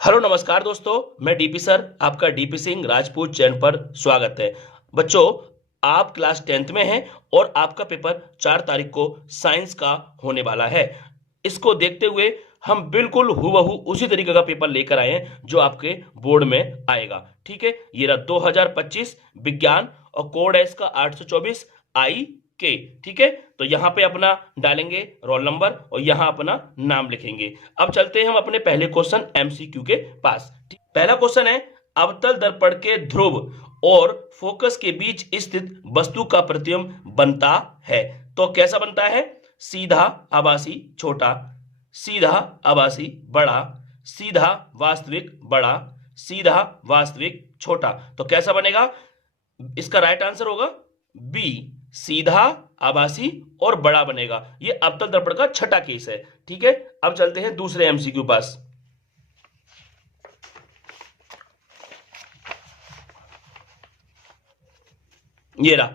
Hello नमस्कार दोस्तों, मैं डीपी सर, आपका डीपी सिंह राजपूत चैनल पर स्वागत है। बच्चों, आप क्लास 10th में हैं और आपका पेपर 4 तारीख को साइंस का होने वाला है। इसको देखते हुए हम बिल्कुल हूबहू उसी तरीके का पेपर लेकर आए हैं जो आपके बोर्ड में आएगा। ठीक है, ये रहा 2025 विज्ञान और कोड है इसका 824 आई के। ठीक है, तो यहाँ पे अपना डालेंगे रोल नंबर और यहाँ अपना नाम लिखेंगे। अब चलते हैं हम अपने पहले क्वेश्चन एमसीक्यू के पास। पहला क्वेश्चन है, अवतल दर्पण के ध्रुव और फोकस के बीच स्थित वस्तु का प्रतिबिंब बनता है तो कैसा बनता है? सीधा आभासी छोटा, सीधा आभासी बड़ा, सीधा वास्तविक बड़ा, सीधा वास्तविक छोटा। तो कैसा बनेगा? इसका राइट आंसर होगा बी, सीधा आभासी और बड़ा बनेगा। ये अवतल दर्पण का छठा केस है। ठीक है, अब चलते हैं दूसरे एमसीक्यू पास। ये रहा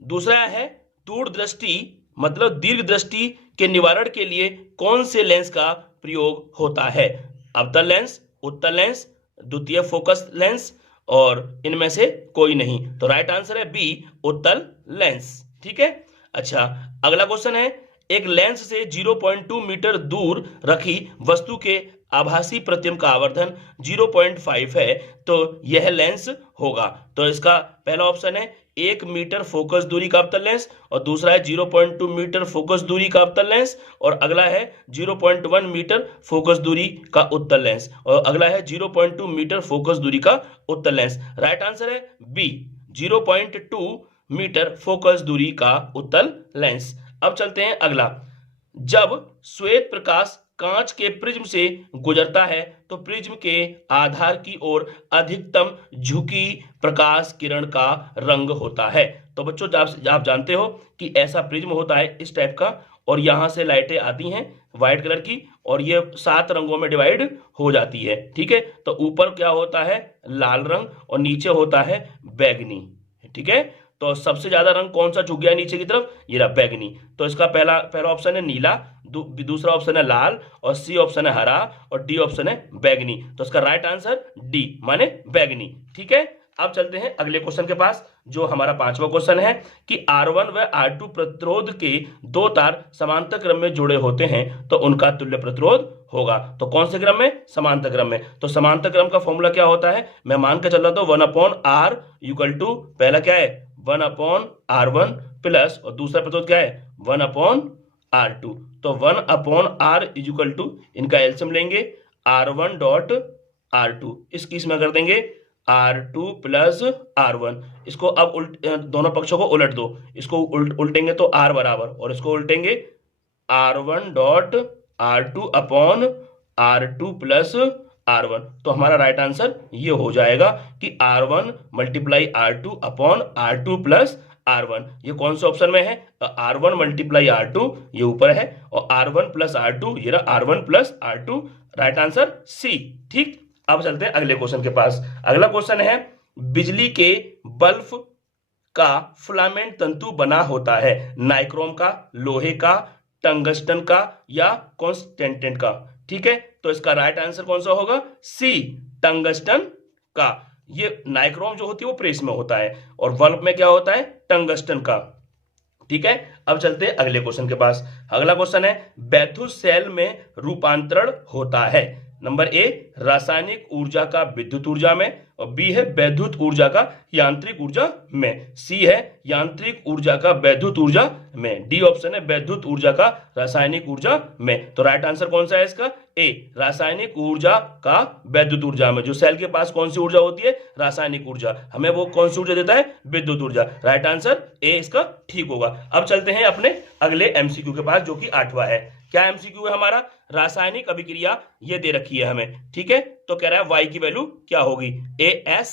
दूसरा है, दूरदृष्टि मतलब दीर्घ दृष्टि के निवारण के लिए कौन से लेंस का प्रयोग होता है? अवतल लेंस, उत्तल लेंस, द्वितीय फोकस लेंस और इनमें से कोई नहीं। तो राइट आंसर है बी, उत्तल लेंस। ठीक है, अच्छा अगला क्वेश्चन है, एक लेंस से 0.2 मीटर दूर रखी वस्तु के आभासी प्रतिबिंब का आवर्धन 0.5 है तो यह लेंस होगा। तो इसका पहला ऑप्शन है 1 मीटर फोकस दूरी का अवतल लेंस और दूसरा है 0.2 मीटर फोकस दूरी का अवतल लेंस और अगला है 0.1 मीटर फोकस दूरी का उत्तल लेंस और अगला है 0.2 मीटर फोकस दूरी का उत्तल लेंस। राइट आंसर है बी, 0.2 मीटर फोकस दूरी का उत्तल लेंस। अब चलते हैं अगला, जब श्वेत प्रकाश कांच के प्रिज्म से गुजरता है तो प्रिज्म के आधार की ओर अधिकतम झुकी प्रकाश किरण का रंग होता है। तो बच्चों, आप जानते हो कि ऐसा प्रिज्म होता है इस टाइप का और यहां से लाइटें आती हैं व्हाइट कलर की और ये 7 रंगों में डिवाइड हो जाती है। ठीक है, तो ऊपर क्या होता है? लाल रंग और नीचे होता है बैगनी। ठीक है, तो सबसे ज्यादा रंग कौन सा झुक गया नीचे की तरफ? ये रहा बैगनी। तो इसका पहला ऑप्शन है नीला, दूसरा ऑप्शन है लाल और सी ऑप्शन है हरा और डी ऑप्शन है बैगनी। तो इसका राइट आंसर डी माने बैगनी। ठीक है, अब चलते हैं अगले क्वेश्चन के पास जो हमारा 5वां क्वेश्चन है कि R1 व R2 प्रतिरोध के 2 तार समांतर क्रम में जुड़े होते हैं तो उनका तुल्य प्रतिरोध होगा। तो कौन से क्रम में? समांतर क्रम में। तो समांतर क्रम का फॉर्मूला क्या होता है? मैं मान के चल रहा था 1/r इक्वल टू पहला क्या है 1/r1 प्लस और दूसरा प्रतिरोध क्या है 1/r2। तो 1/r इक्वल टू इनका एलसीएम लेंगे r1 डॉट r2, इस में कर देंगे r2 प्लस r1। इसको अब दोनों पक्षों को उलट दो, इसको उल्टेंगे तो r बराबर और इसको उल्टेंगे r1 dot r2 upon r2 plus R1। तो हमारा राइट आंसर ये हो जाएगा कि R1 multiply R2 upon R2 plus R1। ये कौन से ऑप्शन में है? R1 मल्टीप्लाई R2 ये ऊपर है और R1 प्लस R2 ये रहा R1 plus R2। Right answer C. ठीक, अब चलते हैं अगले क्वेश्चन के पास। अगला क्वेश्चन है, बिजली के बल्ब का फिलामेंट तंतु बना होता है नाइक्रोम का, लोहे का, टंगस्टन का या कॉन्स्टेंटेंट का। ठीक है, तो इसका राइट आंसर कौन सा होगा? सी, टंगस्टन का। ये नाइक्रोम जो होती है वो प्रेस में होता है और बल्ब में क्या होता है? टंगस्टन का। ठीक है, अब चलते हैं अगले क्वेश्चन के पास। अगला क्वेश्चन है, बैथुस सेल में रूपांतरण होता है। नंबर ए, रासायनिक ऊर्जा का विद्युत ऊर्जा में और बी है वैद्युत ऊर्जा का यांत्रिक ऊर्जा में, सी है यांत्रिक ऊर्जा का वैद्युत ऊर्जा में, डी ऑप्शन है वैद्युत ऊर्जा का रासायनिक ऊर्जा में। तो राइट आंसर कौन सा है इसका? ए, रासायनिक ऊर्जा का वैद्युत ऊर्जा में। जो सेल के पास कौन सी ऊर्जा होती है? रासायनिक ऊर्जा। हमें वो कौन सी ऊर्जा देता है? विद्युत ऊर्जा। राइट आंसर ए इसका ठीक होगा। अब चलते हैं अपने अगले एमसीक्यू के पास जो कि 8वां है। क्या एमसीक्यू है हमारा? रासायनिक अभिक्रिया ये दे रखी है हमें। ठीक है, तो कह रहा है y की वैल्यू क्या होगी? AS,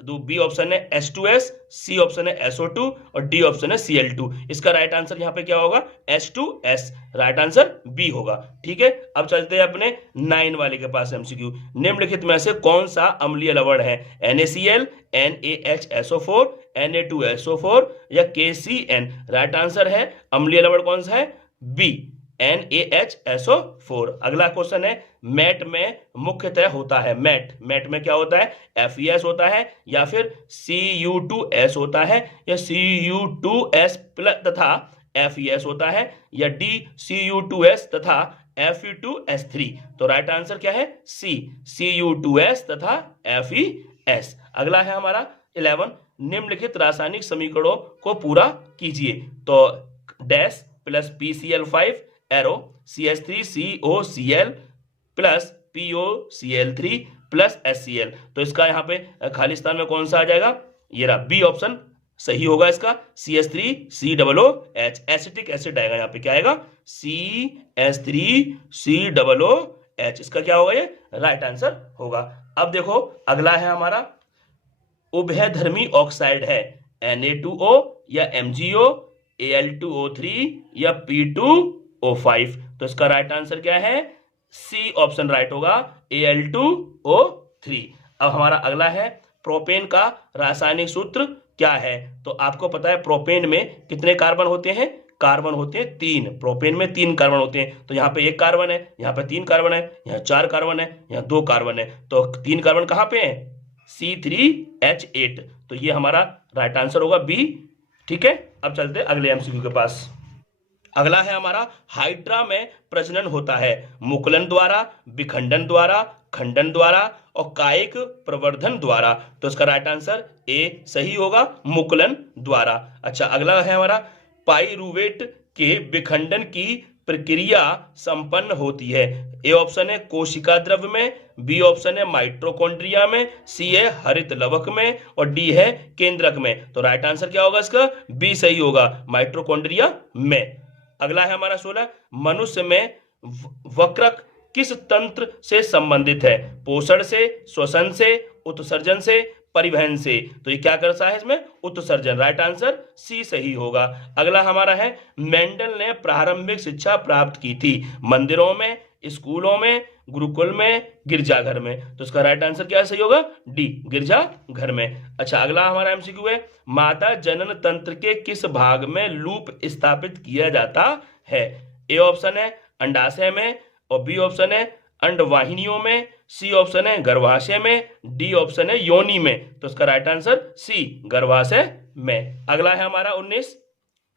बी ऑप्शन है H2S, सी ऑप्शन है SO2 और डी ऑप्शन है Cl2। इसका राइट आंसर यहाँ पे क्या होगा? H2S। राइट आंसर बी होगा। ठीक है, अब चलते हैं अपने 9 वाले के पास एमसीक्यू। निम्नलिखित में से कौन सा अम्लीय लवण है? NaCl, NaHSO4, Na2SO4 या KCN। राइट आंसर है अम्लीय लवण कौन सा है? B, NaHSO4। अगला क्वेश्चन है मैट में मुख्यतः होता है, मैट में क्या होता है, FeS होता है या फिर Cu2S होता है या Cu2S प्लस तथा FeS होता है या D Cu2S तथा Fe2S3। तो राइट आंसर क्या है, C Cu2S तथा FeS। अगला है हमारा 11, निम्नलिखित रासायनिक समीकरणों को पूरा कीजिए। तो dash plus PCl5 arrow CH3COCl plus POCl3 plus HCl। तो इसका यहाँ पे खालिस्तान में कौन सा आ जाएगा, ये रहा बी ऑप्शन सही होगा इसका, CH3COOH, एसिटिक एसिड आएगा यहाँ पे, क्या आएगा CH3COOH। इसका क्या होगा, ये राइट आंसर होगा। अब देखो अगला है हमारा उभयधर्मी ऑक्साइड है, Na2O या MgO, Al2O3 या P2O5। तो इसका राइट आंसर क्या है, सी ऑप्शन राइट होगा, Al2O3। अब हमारा अगला है प्रोपेन का रासायनिक सूत्र क्या है। तो आपको पता है प्रोपेन में कितने कार्बन होते हैं, कार्बन होते हैं 3, प्रोपेन में 3 कार्बन होते हैं। तो यहाँ पे 1 कार्बन है, यहाँ पे 3 कार्बन है, यहाँ 4 कार्बन है, यहाँ 2 कार्बन है। तो 3 कार्बन कहाँ पे है, C3H8। तो ये हमारा राइट आंसर होगा बी। ठीक है, अब चलते हैं अगले एमसीक्यू के पास। अगला है हमारा हाइड्रा में प्रजनन होता है मुकुलन द्वारा, विखंडन द्वारा, खंडन द्वारा और कायिक प्रवर्धन द्वारा। तो इसका राइट आंसर ए सही होगा, मुकुलन द्वारा। अच्छा, अगला है हमारा पाइरूवेट के विखंडन की प्रक्रिया संपन्न होती है। ए ऑप्शन है कोशिका द्रव्य में, बी ऑप्शन है माइटोकॉन्ड्रिया में, सी है हरित लवक में और डी है केंद्रक में। तो राइट आंसर क्या होगा इसका, बी सही होगा, माइटोकॉन्ड्रिया में। अगला है हमारा 16, मनुष्य में वक्रक किस तंत्र से संबंधित है, पोषण से, श्वसन से, उत्सर्जन से, परिवहन से। तो ये क्या करता है इसमें, उत्सर्जन। राइट आंसर सी सही होगा। अगला हमारा है मेंडल ने प्रारंभिक शिक्षा प्राप्त की थी मंदिरों में, स्कूलों में, गुरुकुल में, गिरजाघर में। तो इसका राइट आंसर क्या सही होगा, डी गिरजाघर में। अच्छा, अगला हमारा एमसीक्यू है मादा जनन तंत्र के किस भाग में लूप स्थापित किया जाता है। ए ऑप्शन है अंडाशय में और बी ऑप्शन है अंडवाहिनियों में, सी ऑप्शन है गर्भाशय में, डी ऑप्शन है योनि में। तो इसका राइट आंसर सी गर्भाशय में। अगला है हमारा 19,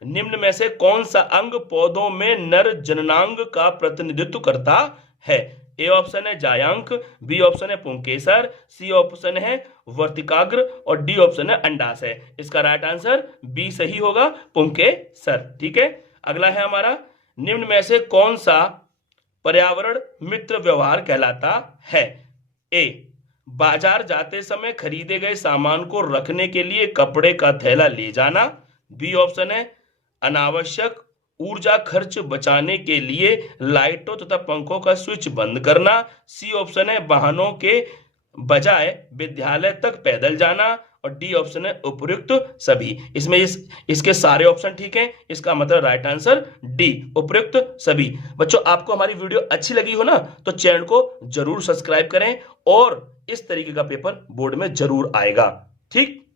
निम्न में से कौन सा अंग पौधों में नर जननांग का प्रतिनिधित्व करता है। ए ऑप्शन है जायांक, बी ऑप्शन है पुंकेसर, सी ऑप्शन है वर्तिकाग्र और डी ऑप्शन है अंडाशय। इसका राइट आंसर बी सही होगा, पुंकेसर। ठीक है, अगला है हमारा निम्न में से कौन सा पर्यावरण मित्र व्यवहार कहलाता है। ए बाजार जाते समय खरीदे गए सामान को रखने के लिए कपड़े का थैला ले जाना, बी ऑप्शन है अनावश्यक ऊर्जा खर्च बचाने के लिए लाइटों तथा पंखों का स्विच बंद करना, सी ऑप्शन है वाहनों के बजाय विद्यालय तक पैदल जाना और डी ऑप्शन है उपयुक्त सभी। इसमें इसके सारे ऑप्शन ठीक हैं, इसका मतलब राइट आंसर डी उपयुक्त सभी। बच्चों, आपको हमारी वीडियो अच्छी लगी हो ना तो चैनल को जरूर सब्सक्राइब करें और इस तरीके का पेपर बोर्ड में जरूर आएगा। ठीक।